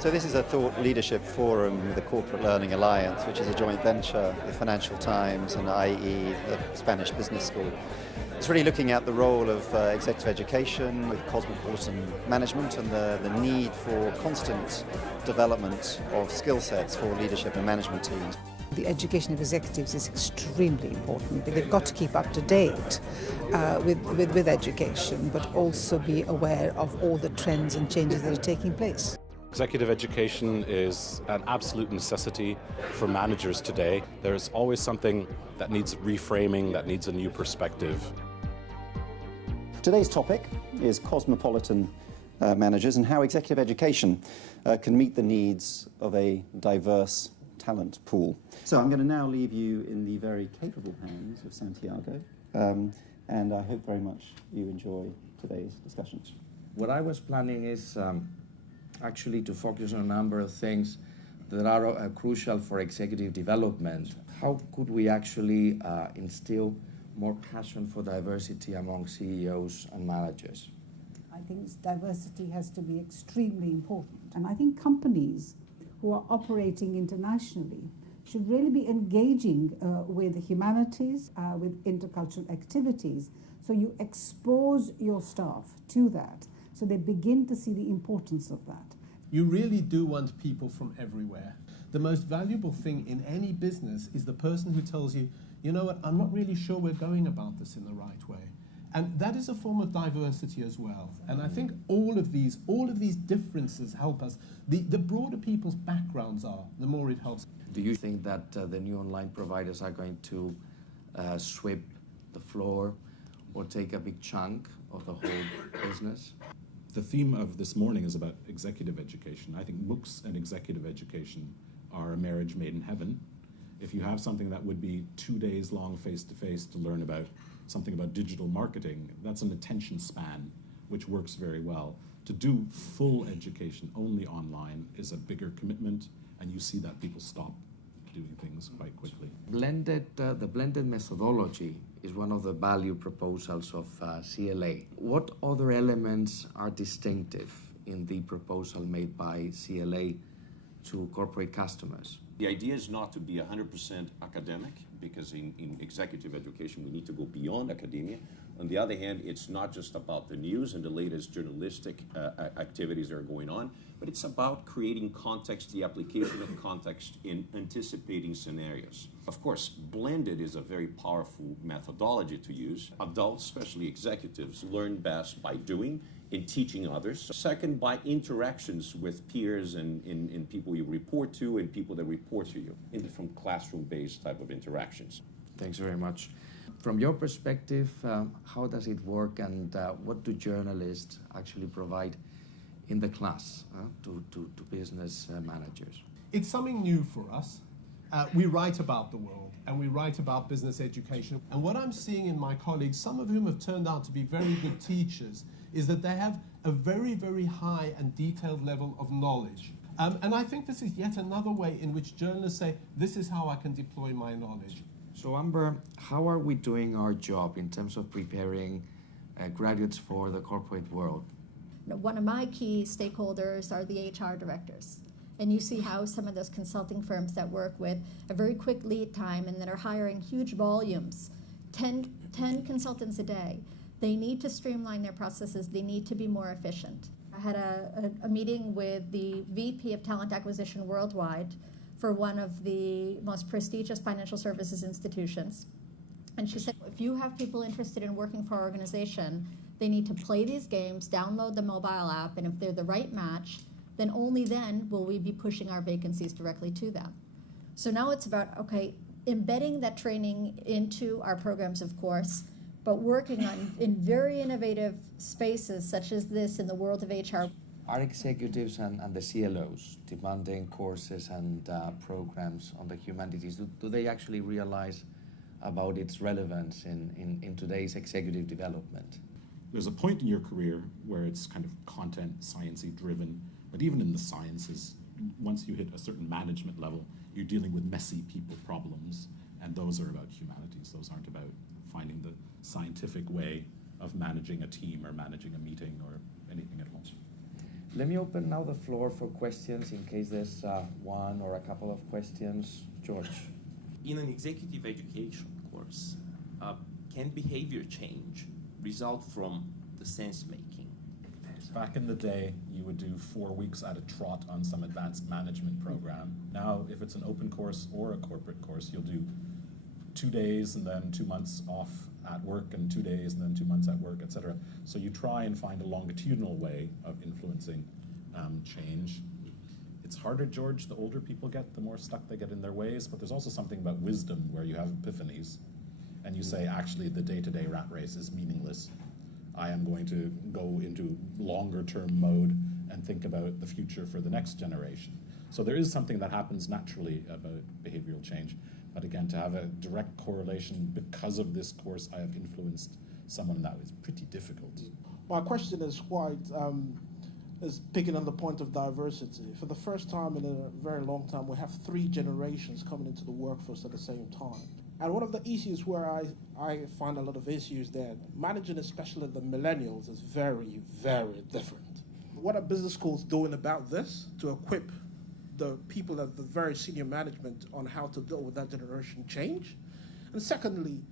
So this is a thought leadership forum with the Corporate Learning Alliance, which is a joint venture with Financial Times and IE, the Spanish Business School. It's really looking at the role of executive education with cosmopolitan management and the need for constant development of skill sets for leadership and management teams. The education of executives is extremely important. They've got to keep up to date with education, but also be aware of all the trends and changes that are taking place. Executive education is an absolute necessity for managers today. There's always something that needs reframing, that needs a new perspective. Today's topic is Cosmopolitan Managers and how executive education can meet the needs of a diverse talent pool. So I'm going to now leave you in the very capable hands of Santiago, and I hope very much you enjoy today's discussions. What I was planning is actually to focus on a number of things that are crucial for executive development. How could we actually instill more passion for diversity among CEOs and managers? I think diversity has to be extremely important. And I think companies who are operating internationally should really be engaging with the humanities, with intercultural activities. So you expose your staff to that, so they begin to see the importance of that. You really do want people from everywhere. The most valuable thing in any business is the person who tells you, you know what, I'm not really sure we're going about this in the right way. And that is a form of diversity as well. And I think all of these differences help us. The broader people's backgrounds are, the more it helps. Do you think that the new online providers are going to sweep the floor or take a big chunk of the whole business? The theme of this morning is about executive education. I think MOOCs and executive education are a marriage made in heaven. If you have something that would be 2 days long face-to-face to learn about something about digital marketing, that's an attention span, which works very well. To do full education only online is a bigger commitment, and you see that people stop doing things quite quickly. The blended methodology is one of the value proposals of CLA. What other elements are distinctive in the proposal made by CLA to corporate customers? The idea is not to be 100% academic, because in executive education we need to go beyond academia. On the other hand, it's not just about the news and the latest journalistic activities that are going on, but it's about creating context, the application of context in anticipating scenarios. Of course, blended is a very powerful methodology to use. Adults, especially executives, learn best by doing and teaching others. Second, by interactions with peers and people you report to and people that report to you, from classroom-based type of interactions. Thanks very much. From your perspective, how does it work, and what do journalists actually provide in the class to business managers? It's something new for us. We write about the world, and we write about business education. And what I'm seeing in my colleagues, some of whom have turned out to be very good teachers, is that they have a very, very high and detailed level of knowledge. And I think this is yet another way in which journalists say, this is how I can deploy my knowledge. So Amber, how are we doing our job in terms of preparing graduates for the corporate world? One of my key stakeholders are the HR directors. And you see how some of those consulting firms that work with a very quick lead time and that are hiring huge volumes, 10 consultants a day, they need to streamline their processes. They need to be more efficient. I had a meeting with the VP of Talent Acquisition Worldwide for one of the most prestigious financial services institutions. And she said, if you have people interested in working for our organization, they need to play these games, download the mobile app, and if they're the right match, then only then will we be pushing our vacancies directly to them. So now it's about, okay, embedding that training into our programs, of course, but working on in very innovative spaces such as this in the world of HR. Are executives and the CLOs demanding courses and programs on the humanities? Do they actually realize about its relevance in today's executive development? There's a point in your career where it's kind of content, sciencey driven, but even in the sciences, once you hit a certain management level, you're dealing with messy people problems, and those are about humanities. Those aren't about finding the scientific way of managing a team or managing a meeting or anything at all. Let me open now the floor for questions in case there's one or a couple of questions. George. In an executive education course, can behavior change result from the sense making? Back in the day, you would do 4 weeks at a trot on some advanced management program. Now, if it's an open course or a corporate course, you'll do 2 days and then 2 months off at work and 2 days and then 2 months at work, etc. So you try and find a longitudinal way of influencing change. It's harder, George, the older people get, the more stuck they get in their ways, but there's also something about wisdom where you have epiphanies and you say, actually, the day-to-day rat race is meaningless. I am going to go into longer-term mode and think about the future for the next generation. So there is something that happens naturally about behavioral change. But again, to have a direct correlation because of this course, I have influenced someone, that was pretty difficult. My question is is picking on the point of diversity. For the first time in a very long time, we have 3 generations coming into the workforce at the same time. And one of the issues where I find a lot of issues there, managing especially the millennials is very, very different. What are business schools doing about this to equip the people at the very senior management on how to deal with that generation change? And secondly,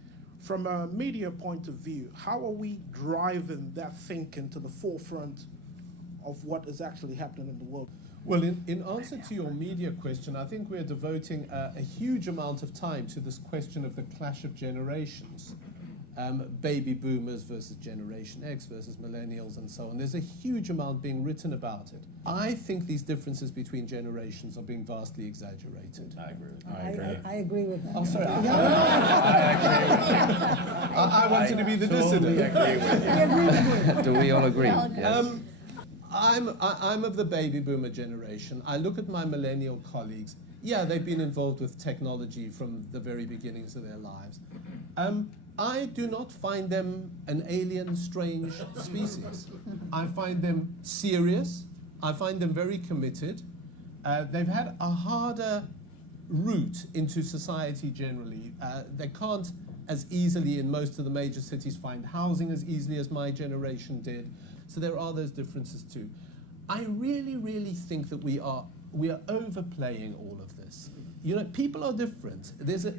from a media point of view, how are we driving that thinking to the forefront of what is actually happening in the world? Well, in answer to your media question, I think we're devoting a huge amount of time to this question of the clash of generations. Baby boomers versus Generation X versus millennials and so on. There's a huge amount being written about it. I think these differences between generations are being vastly exaggerated. I agree with that. I agree with that. Oh, sorry. I agree with you. I wanted to be the dissident. Agree with you. Do we all agree? Yes. I'm of the baby boomer generation. I look at my millennial colleagues. Yeah, they've been involved with technology from the very beginnings of their lives. I do not find them an alien, strange species. I find them serious. I find them very committed. They've had a harder route into society generally. They can't as easily in most of the major cities find housing as easily as my generation did. So there are those differences too. I really, really think that we are overplaying all of this. You know, people are different. There's a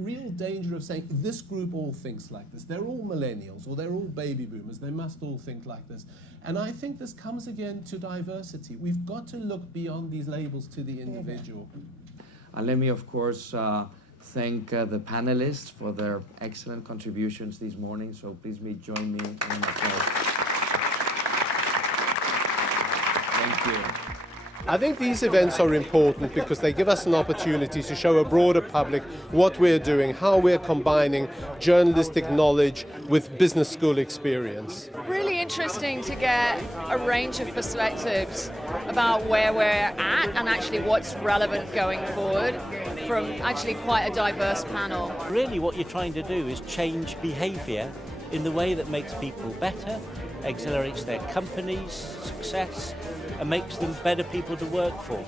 real danger of saying this group all thinks like this. They're all millennials or they're all baby boomers. They must all think like this. And I think this comes again to diversity. We've got to look beyond these labels to the individual. And let me, of course, thank the panelists for their excellent contributions this morning. So please join me in applause. Thank you. I think these events are important because they give us an opportunity to show a broader public what we're doing, how we're combining journalistic knowledge with business school experience. Really interesting to get a range of perspectives about where we're at and actually what's relevant going forward from actually quite a diverse panel. Really what you're trying to do is change behaviour in the way that makes people better, accelerates their company's success, and makes them better people to work for.